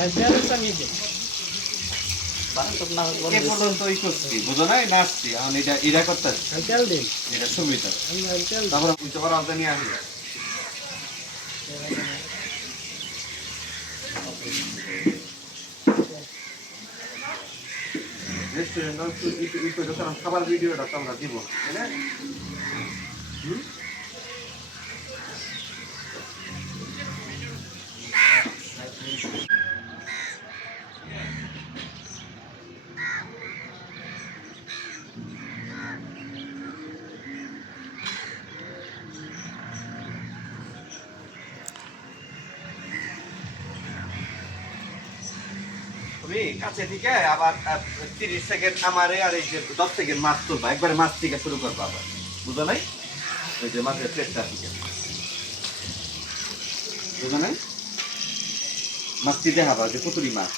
এ পর্যন্ত ই করছি বুঝো নাই নাচছি এখন এটা করতেছি এটা সুবিধা তারপরে বুঝতে পারো আনতে নিয়ে আসি রেস্টুরেন্ট খাবার ভিডিওটা তো আমরা দিব তাই না তুমি কাছে থেকে আবার 30 সেকেন্ড আমারে আর এই যে 10 সেকেন্ড মাছ তুলবা একবারে মাছ থেকে শুরু করবা আবার বুঝো নাই ওই যে মাছের প্লেটটা থেকে বুঝো নাই মাছটি দেখাবা যে কতটি মাছ